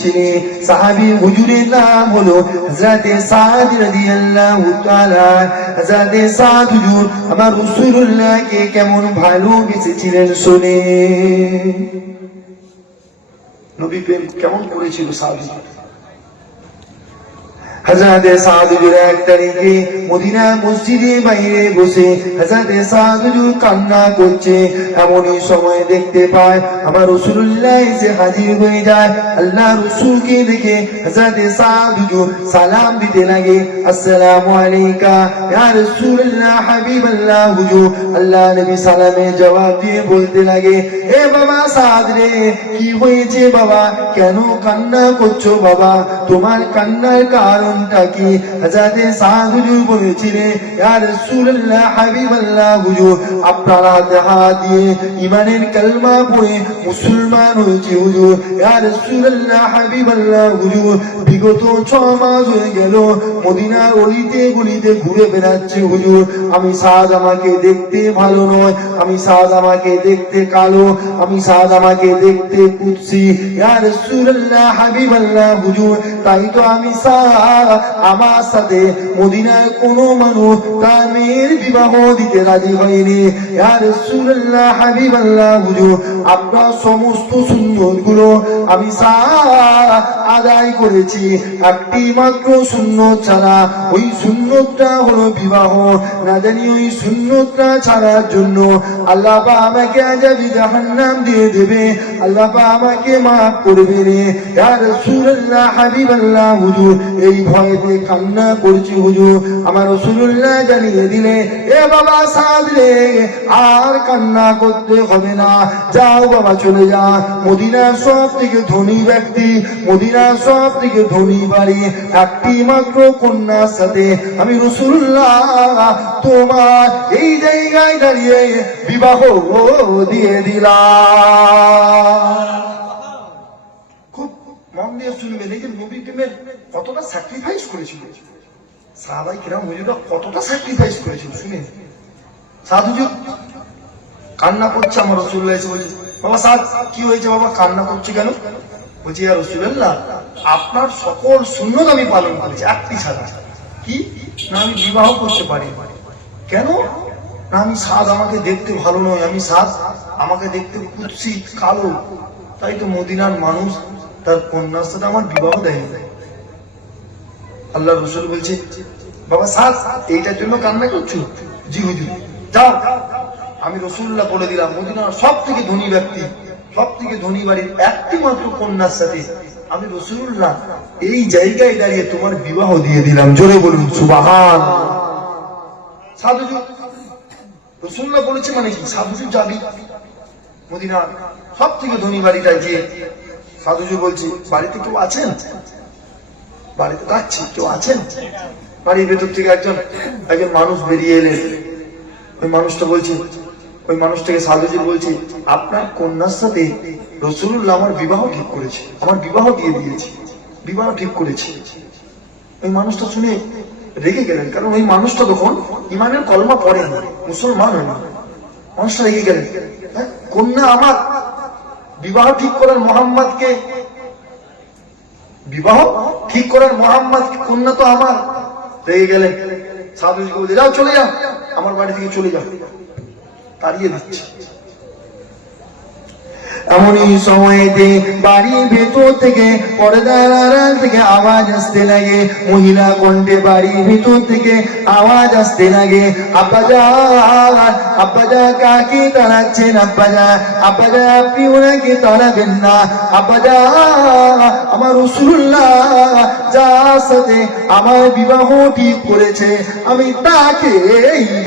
ছিলেন। সাহাবী হুজুরের নাম হলো হযরতে সাদ রাদিয়াল্লাহু তাআলা। হযরতে সাদ হুজুর আমার রাসূলুল্লাহকে কেমন ভালোবেসেছিলেন শুনে। নবী প্রেম কেমন করেছিল সাদ হুজুর। হযরতে সাদ হুজুর এক তারিখে মদিনা মসজিদে বাইরে বসে হযরতে সাদ হুজুর কান্না করছে। এমনই সময় দেখতে পায় আমার রাসূলুল্লাহ এসে হাজির হয়ে যায়। আল্লাহ রাসূলকে দেখে হযরতে সাদ হুজুর সালাম দিতে লাগে, আসসালামু আলাইকা ইয়া রাসূলুল্লাহ হাবিবাল্লাহ। হুজুর আল্লাহ নবী সালামের জবাব দিয়ে বলতে লাগে, এ বাবা সাদ রে, কি হয়েছে বাবা, কেন কান্না করছো বাবা, তোমার কান্নার কারণটা কি? হযরতে সাদ হুজুর বলেছিলেন, ইয়া রাসূলুল্লাহ হাবিবাল্লাহ হুজুর আপনার হাতে হাত দিয়ে ঈমানের কালমা পড়ে মুসলমান হয়েছি হুজুর। ইয়া রাসূলুল্লাহ হাবিবাল্লাহ হুজুর বিগত 6 মাস হয়ে গেল মদিনার অলিতে গলিতে ঘুরে বেড়াচ্ছি হুজুর। আমি সাদ আমাকে দেখতে ভালো নয়, আমি সাদ আমাকে দেখতে কালো, আমি সাদ আমাকে দেখতে কুৎসি। ইয়া রাসূলুল্লাহ হাবিবাল্লাহ হুজুর তাই তো আমি সাদ আমার সাথে মদিনার কোনো মানুষ তার মেয়ের বিবাহ দিতে রাজি হয়নি। ইয়া রাসূলুল্লাহ হাবিবাল্লাহ হুজুর আপনার সমস্ত সুন্নতগুলো আমি সাদ আদায় করেছি, একটি মাত্র সুন্নত ছাড়া, ওই সুন্নতটা হলো বিবাহ। না জানি ওই সুন্নতটা ছাড়ার জন্য আল্লাহ পাক আমাকে আযাবে জাহান্নাম দিয়ে দেবে, আল্লাহ পাক আমাকে মাফ করবে রে। ইয়া রাসূলুল্লাহ হাবিবাল্লাহ হুজুর এই ভয়েতে কান্না করছি হুজুর। আমার রাসূলুল্লাহ জানিয়ে দিলে, এ বাবা সাদ রে, আর কান্না করতে হবে না, যাও বাবা চলে যা। মদিনার সব থেকে ধনী ব্যক্তি, মদিনার সব থেকে ধনী বাড়ি, একটি মাত্র কন্যার সাথে আমি রাসূলুল্লাহ তোমার এই জায়গায় দাঁড়িয়ে বিবাহ দিয়ে দিলাম। খুব মন দিয়ে শুনবেন, এই যে নবী প্রেমের কতটা স্যাক্রিফাইস করেছিল সাহাবাই কিরাম, হুজুররা কতটা স্যাক্রিফাইস করেছিল শুনে। সাদ হুজুর কান্না করছে, আমার রাসূলুল্লাহ এসে বলছে, বাবা সাদ কি হয়েছে বাবা, কান্না করছে কেন? বলছি, ইয়া রাসূলুল্লাহ আপনার সকল সুন্নত আমি পালন করেছি, একটি ছাড়া। কি না, আমি বিবাহ করতে পারি। কেন না, আমি সাদ আমাকে দেখতে ভালো নয়, আমি সাদ আমাকে দেখতে কুৎসিত কালো, তাই তো মদিনার মানুষ তার কন্যার সাথে আমার বিবাহ দেয়। আল্লাহ রাসূল বলছে, বাবা সাদ এইটার জন্য কান্না করছো? জি হুজুর। যাও, আমি রাসূলুল্লাহ বলে দিলাম মদিনার সব থেকে ধনী ব্যক্তি, সব থেকে ধনী বাড়ির একটি মাত্র কন্যার সাথে আমি রাসূলুল্লাহ এই জায়গায় দাঁড়িয়ে তোমার বিবাহ দিয়ে দিলাম। জোরে বলুন সুবহানাল্লাহ। সাদ হুজুর রাসূলুল্লাহ বলেছে মানে কি, সাদ হুজুর যাবি মদিনার সব থেকে ধনী বাড়িটায় গিয়ে। সাদ হুজুর বলছে, বাড়িতে কেউ আছেন? বাড়িতে ডাকছি, কেউ আছেন? বাড়ির ভেতর থেকে একজন মানুষ বেরিয়ে এলেন। ওই মানুষটা বলছে, ওই মানুষটাকে সাদ হুজুর বলছে, আপনার কন্যার সাথে রাসূলুল্লাহ আমার বিবাহ ঠিক করেছে, আমার বিবাহ দিয়ে দিয়েছে, বিবাহ ঠিক করেছে। ওই মানুষটা শুনে রেগে গেলেন, কারণ ওই মানুষটা তখন ঈমানের কলমা পড়ে না, মুসলমান হয় না। মানুষটা রেগে গেলেন, কন্যা আমার, বিবাহ ঠিক করার মুহাম্মদকে, বিবাহ ঠিক করার মুহাম্মদ, কন্যা তো আমার। রেগে গেলেন। সাদ হুজুর বলছে, যাও চলে যাও, আমার বাড়ি থেকে চলে যাও, তাড়িয়ে দিচ্ছে। এমনই সময়তে বাড়ির ভেতর থেকে পর্দার আড়াল থেকে আওয়াজ আসতে লাগে, মহিলা কণ্ঠে বাড়ির ভেতর থেকে আওয়াজ আসতে লাগে, আব্বাজান, আব্বাজান কাকে তাড়াচ্ছেন? আব্বাজান, আব্বাজান আপনি ওনাকে তাড়াবেন না। আব্বাজান আমার রাসূলুল্লাহ যার সাথে আমার বিবাহ ঠিক করেছে আমি তাকে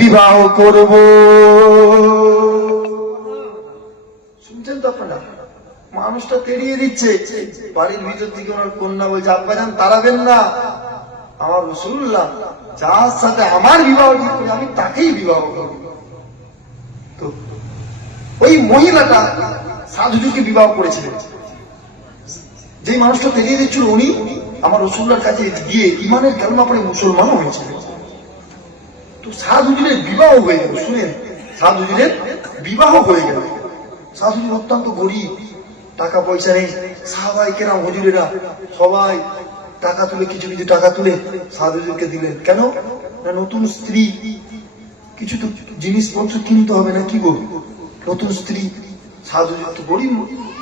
বিবাহ করব। শুনছেন তো আপনারা, মানুষটা তেড়িয়ে দিচ্ছে। বাড়ির ভিতর থেকে ওনার কন্যা বলছে, আব্বাজান তাড়াবেন না, আমার রাসূলুল্লাহ যার সাথে আমার বিবাহ ঠিক করে আমি তাকেই বিবাহ করব। তো ওই মহিলাটা সাদ হুজুরকে বিবাহ করেছিলেন। যে মানুষটা তেড়িয়ে দিচ্ছিল উনি আমার রাসূলুল্লাহর কাছে গিয়ে ঈমানের কালেমা পড়ে মুসলমানও হয়েছিলেন। তো সাদ হুজুরের বিবাহ হয়ে গেল। শুনেন, সাদ হুজুরের বিবাহ হয়ে গেল। সাদ হুজুর অত্যন্ত গরিব, টাকা পয়সা নেই, সাহাবায়ে কেরাম হুজুরেরা সবাই টাকা তুলে কিছু কিছু টাকা তুলে সাদ হুজুরকে দিলেন। কেন না নতুন স্ত্রী, কিছু তো জিনিসপত্র কিনতে হবে না কি গো, নতুন স্ত্রী। সাদ হুজুর তো গরিব,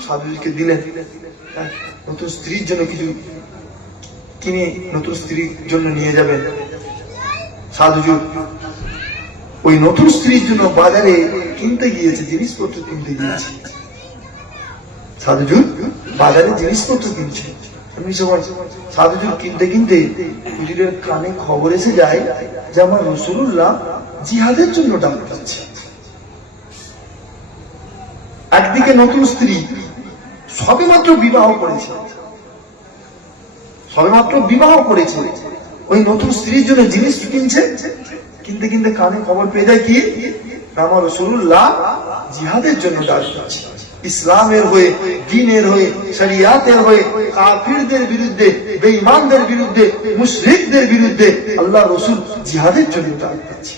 সাদ হুজুরকে দিলেন নতুন স্ত্রীর জন্য কিছু কিনে নতুন স্ত্রীর জন্য নিয়ে যাবেন। সাদ হুজুর ওই নতুন স্ত্রীর জন্য বাজারে কিনতে গিয়েছে, জিনিসপত্র কিনতে গিয়েছে। সাদ হুজুর বাজারে জিনিসপত্র কিনছে, এমনি সময় সাদ হুজুর কিনতে কিনতে হুজুরের কানে খবর এসে যায় যে আমার রাসূলুল্লাহ জিহাদের জন্য ডাক দিচ্ছে। একদিকে নতুন স্ত্রী সবেমাত্র বিবাহ করেছে, সবেমাত্র বিবাহ করেছে, ওই নতুন স্ত্রীর জন্য জিনিস কিনছে। কিনতে কিনতে কানে খবর পেয়ে যায় কি আমার রাসূলুল্লাহ জিহাদের জন্য ডাক দিচ্ছে। ইসলামের হয়ে, দ্বীনের হয়ে, শরিয়াতের হয়ে কাফিরদের বিরুদ্ধে, বেঈমানদের বিরুদ্ধে, মুশরিকদের বিরুদ্ধে আল্লাহ রাসূল জিহাদের জন্য ডাক দিচ্ছে।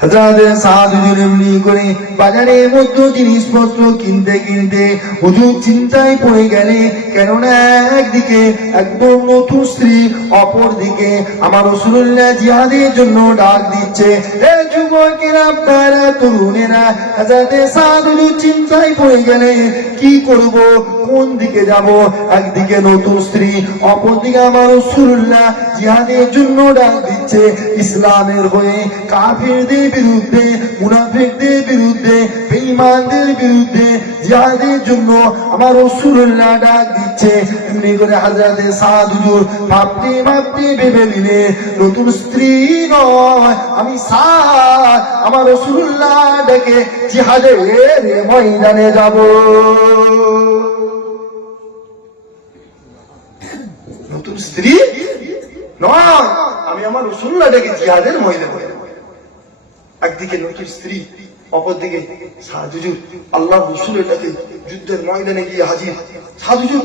হযরত সাদ হুজুর এমনি করে বাজারের মধ্যে জিনিসপত্র কিনতে কিনতে হুজুর চিন্তায় পড়ে গেলে, কেননা একদিকে একদম নতুন স্ত্রী, অপর দিকে আমার রাসূলুল্লাহ জিহাদের জন্য ডাক দিচ্ছে। এই যুবকেরা, আপনারা তরুণেরা, হযরত সাদ হুজুর চিন্তায় পড়ে গেলে কি করব, কোন দিকে যাব? একদিকে নতুন স্ত্রী, অপর দিকে আমার রাসূলুল্লাহ জিহাদের জন্য ডাক দিচ্ছে। ইসলামের হয়ে, কাফিরদের বিরুদ্ধে, মুনাফিকদের বিরুদ্ধে, বেঈমানদের বিরুদ্ধে জিহাদের জন্য আমার রাসূলুল্লাহ ডাক দিচ্ছে। এমনি করে হযরত সাদ হুজুর ভাবতে ভাবতে ভেবে নিলে, নতুন স্ত্রী নয়, আমি সাদ, আমার রাসূলুল্লাহ ডেকে জিহাদের ময়দানে যাব। নতুন স্ত্রী নয়, আমি আমার রাসূলুল্লাহ ডেকে জিহাদের ময়দানে। একদিকে নতুন স্ত্রী, অপর দিকে সাদ হুজুর আল্লাহর রাসূলের ডাকে যুদ্ধের ময়দানে গিয়ে হাজির। সাদ হুজুর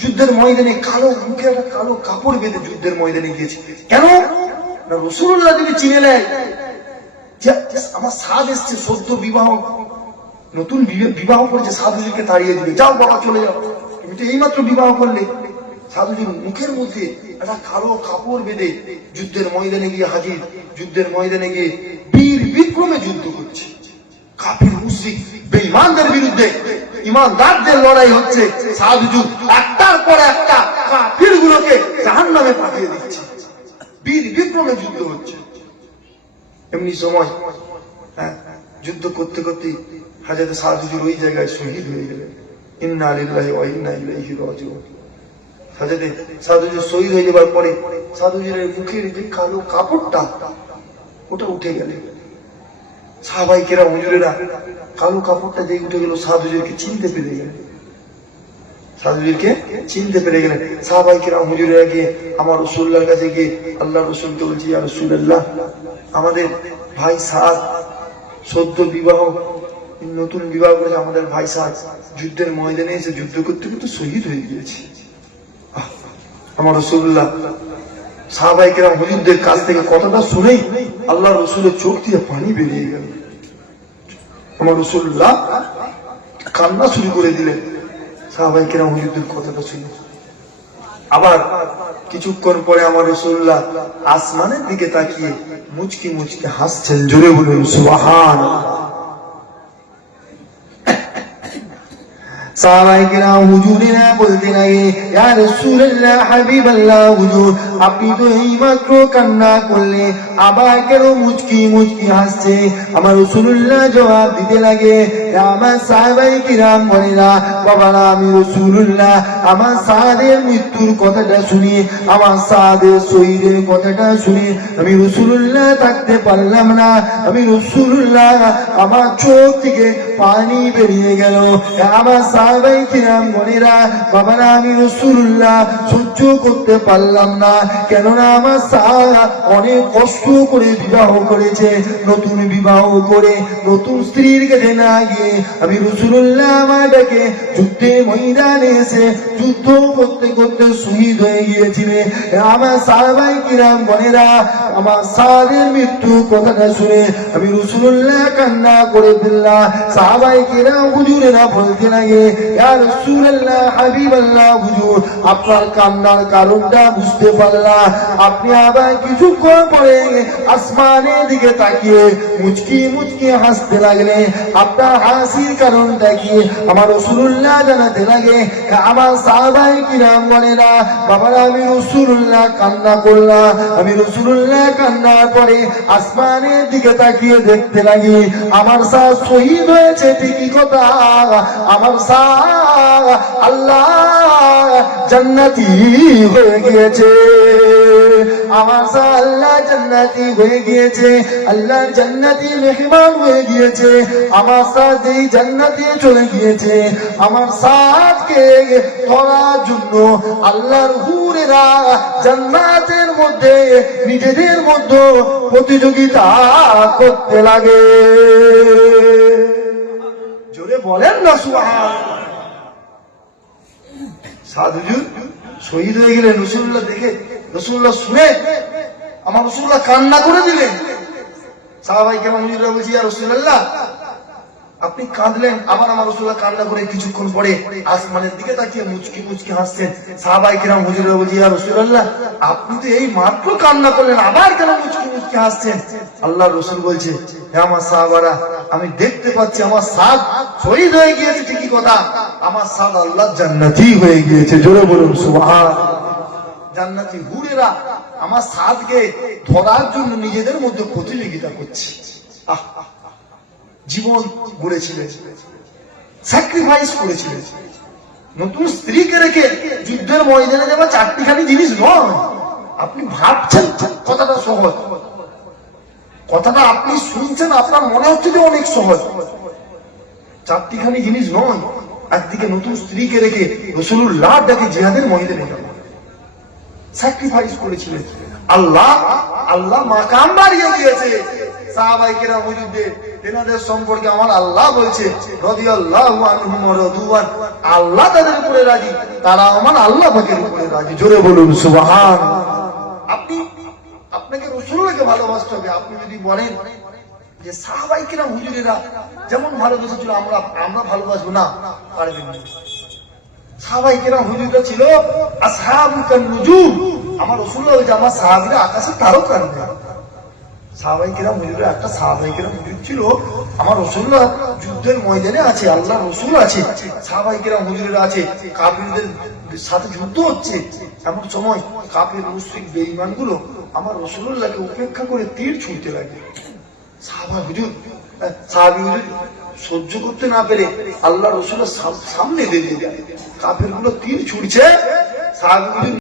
যুদ্ধের ময়দানে কালো মুখে একটা কালো কাপড় বেঁধে যুদ্ধের ময়দানে গিয়েছে। কেন না রাসূলুল্লাহ যদি চিনে নেয় যে আমার সাদ এসছে, সদ্য বিবাহ, নতুন বিবাহ করেছে, সাদ হুজুরকে তাড়িয়ে দিবে, যাও বাবা চলে যাও, তুমি তো এইমাত্র বিবাহ করলে। সাদ হুজুর মুখের মধ্যে একটা কালো কাপড় বেঁধে যুদ্ধের ময়দানে গিয়ে হাজির। যুদ্ধের ময়দানে গিয়ে বীর বিক্রমে যুদ্ধ করছে, কাফির মুশরিক বেঈমানদের বিরুদ্ধে ঈমানদারদের লড়াই হচ্ছে। সাদ হুজুর একটার পর একটা কাফিরগুলোকে জাহান্নামে পাঠিয়ে দিচ্ছে, বীর বিক্রমে যুদ্ধ হচ্ছে। এমনি সময় যুদ্ধ করতে করতে হযরত সাদ হুজুর ওই জায়গায় শহীদ হয়ে গেলেন। ইন্না লিল্লাহি ওয়া ইন্না ইলাইহি রাজিউন। হযরত সাদ হুজুর শহীদ হয়ে যাবার পরে সাদ হুজুরের মুখের যে কালো কাপড়টা, ওটা উঠে গেল। সাহাবায়ে কেরাম হুজুরেরা কালো কাপড়টা যে উঠে গেল, সাদ হুজুরকে চিনতে পেরে গেলেন। সাদ হুজুরকে চিনতে পেরে গেলেন। সাহাবায়ে কেরাম হুজুরেরা গিয়ে আমার রাসূলুল্লাহর কাছে গিয়ে আল্লাহর রাসূলকে বলছি, ইয়া রাসূলুল্লাহ, আমাদের ভাই সাদ সদ্য বিবাহ, নতুন বিবাহ করেছে, আমাদের ভাই সাদ যুদ্ধের ময়দানে এসে যুদ্ধ করতে করতে শহীদ হয়ে গিয়েছে। আমার রাসূলুল্লাহ সাহাবায়ে কেরাম হুজুরদের কাছ থেকে কথাটা শুনেই আল্লাহর রাসূলের চোখ দিয়ে পানি বেরিয়ে গেল। আমার রাসূলুল্লাহ কান্না শুরু করে দিলেন সাহাবায়ে কেরাম হুজুরদের কথাটা শুনে। আবার কিছুক্ষণ পরে আমার রাসূলুল্লাহ আসমানের দিকে তাকিয়ে মুচকি মুচকি হাসছেন। জোরে বলুন সুবহানাল্লাহ। সাহাবায়ে কেরাম হুজুরেরা বলতে লাগে, ইয়া রাসূলুল্লাহ, হাবিবাল্লাহ, হুজুর আপনি তো এইমাত্র কান্না করলে, আবার কেন মুচকি মুচকি হাসছে? আমার রাসূলুল্লাহ জবাব দিতে লাগে, আমার সাহাবায়ে কেরাম বলেনা, বাবারা, আমি রাসূলুল্লাহ আমার সাদের মৃত্যুর কথাটা শুনি, আমার সাদের শহীদের কথাটা শুনি আমি রাসূলুল্লাহ থাকতে পারলাম না। আমি রাসূলুল্লাহ, আমার চোখ থেকে পানি বেরিয়ে গেল। আমার সাহাবাই কিরাম গণেরা, বাবারা আমি রাসূলুল্লাহ সহ্য করতে পারলাম না, কেননা আমার সাহাবা অনেক কষ্ট করে বিবাহ করেছে, নতুন বিবাহ করে নতুন স্ত্রীর কাছে না গিয়ে আমি রাসূলুল্লাহ আমাদেরকে যুদ্ধের ময়দানে এসে যুদ্ধ করতে করতে শহীদ হয়ে গিয়েছিলেন। আমার সাহাবাই কিরাম গণেরা, আমার সাদের মৃত্যু কথাটা শুনে আমি রাসূলুল্লাহ কান্না করে ফেললাম। সাহাবাই কিরাম হুজুরেরা বলতে লাগে, ইয়া রাসূলুল্লাহ হাবিবাল্লাহ, হুজুর আপনার কান্নার কারণটা বুঝতে পারলাম। আপনি আবার কিছুক্ষণ পরে আসমানের দিকে তাকিয়ে মুচকি মুচকি হাসতে লাগলেন। আপনার হাসির কারণটা কি আমার রাসূলুল্লাহ জানাতে লাগে। আমার সাহাবাই কিরাম বলেনা, বাবারা আমি রাসূলুল্লাহ কান্না করলাম। আমি রাসূলুল্লাহ কান্নার পরে আসমানের দিকে তাকিয়ে দেখতে লাগি, আমার সাহ শহীদ হয়েছে ঠিকই কথা, আমার সাহ আল্লাহ জান্নাতি হয়ে গিয়েছে, আমার সাহ আল্লাহ জান্নাতি হয়ে গিয়েছে, আল্লাহর জান্নাতি মেহমান হয়ে গিয়েছে। আমার সাহ যেই জান্নাতে চলে গিয়েছে, আমার সাহকে ধরার জন্য আল্লাহর হুরেরা জান্নাতের মধ্যে নিজেদের মধ্যে প্রতিযোগিতা করতে লাগে। জোরে বলেন না সুবহানাল্লাহ। সাধুজুর শহীদ হয়ে গেলেন, রাসূলুল্লাহ দেখে, রাসূলুল্লাহ শুনে আমার রাসূলুল্লাহ কান্না করে দিলেন। সাহাবাই কেরাম হুজুররা বলছি, ইয়া রাসূলুল্লাহ আপনি কাঁদলেন, আবার আমার রাসূলুল্লাহ কান্না করে কিছুক্ষণ পরে আসমানের দিকে তাকিয়ে মুচকি মুচকি হাসছেন। সাহাবাই কেরাম হুজুররা বলছি, ইয়া রাসূলুল্লাহ আপনি তো এই মাত্র কান্না করলেন, আবার কেন মুচকি মুচকি হাসছেন? আল্লাহর রাসূল বলছে, হে আমার সাহাবারা, আমি দেখতে পাচ্ছি আমার সাদ শহীদ হয়ে গিয়েছে ঠিকই কথা, আমার সাদ আল্লাহ জান্নাতি হয়ে গিয়েছে। জোরে বলুন সুবহানাল্লাহ। জান্নাতি হুরেরা আমার সাদকে ধরার জন্য নিজেদের মধ্যে প্রতিযোগিতা করছে। জীবন গড়েছিলেন, স্যাক্রিফাইস করেছিলেন, নতুন স্ত্রীকে রেখে যুদ্ধের ময়দানে যাওয়া চারটিখানি জিনিস নয়। আপনি ভাবছেন কথাটা সহজ, কথাটা আপনি শুনছেন আপনার মনে হচ্ছে যে অনেক সহজ, চারটিখানি জিনিস নয়। একদিকে নতুন স্ত্রীকে রেখে রাসূলুল্লাহ ডাকে জিহাদের ময়দানে যাওয়া, স্যাক্রিফাইস করেছিলেন। আল্লাহ মাকাম বাড়িয়ে দিয়েছে। সাহাবায়ে কেরাম হুজুরদের তেনাদের সম্পর্কে আমার আল্লাহ বলছে, রাদিয়াল্লাহু আনহুম ওয়া রাদুয়ান, আল্লাহ তাদের উপরে রাজি, তারা আমার আল্লাহ পাকের উপরে রাজি। জোরে বলুন সুবহানাল্লাহ। আপনাকে রাসূলকে ভালোবাসতে হবে। আপনি যদি বলেন যে সাহাবায়ে কেরাম হুজুরেরা যেমন ভালোবেসেছিল আমরা ভালোবাসবো না, পারবেন না। সাহাবায়ে কেরাম হুজুররা ছিল আসহাবুকান নুজুম, আমার রাসূলুল্লাহ বলছে আমার সাহাবীরা আকাশের তারকা। সাহাবায়ে কেরাম হুজুররা একটা সাহাবায়ে কেরাম হুজুর ছিল, আমার রাসূলুল্লাহ যুদ্ধের ময়দানে আছে, আল্লাহর রাসূল আছে, সাহাবায়ে কেরাম হুজুরেরা আছে, কাফিরদের সাথে যুদ্ধ হচ্ছে, এমন সময় কাফির মুশরিক বেঈমানগুলো আমার রাসূলুল্লাহকে উপেক্ষা করে তীর ছুঁড়তে লাগে। সাহাবী হুজুর সহ্য করতে না পেরে আল্লাহর রাসূলের সামনে দাঁড়িয়ে যায়, কাফিরগুলো তীর ছুঁড়ছে, সাহাবী হুজুর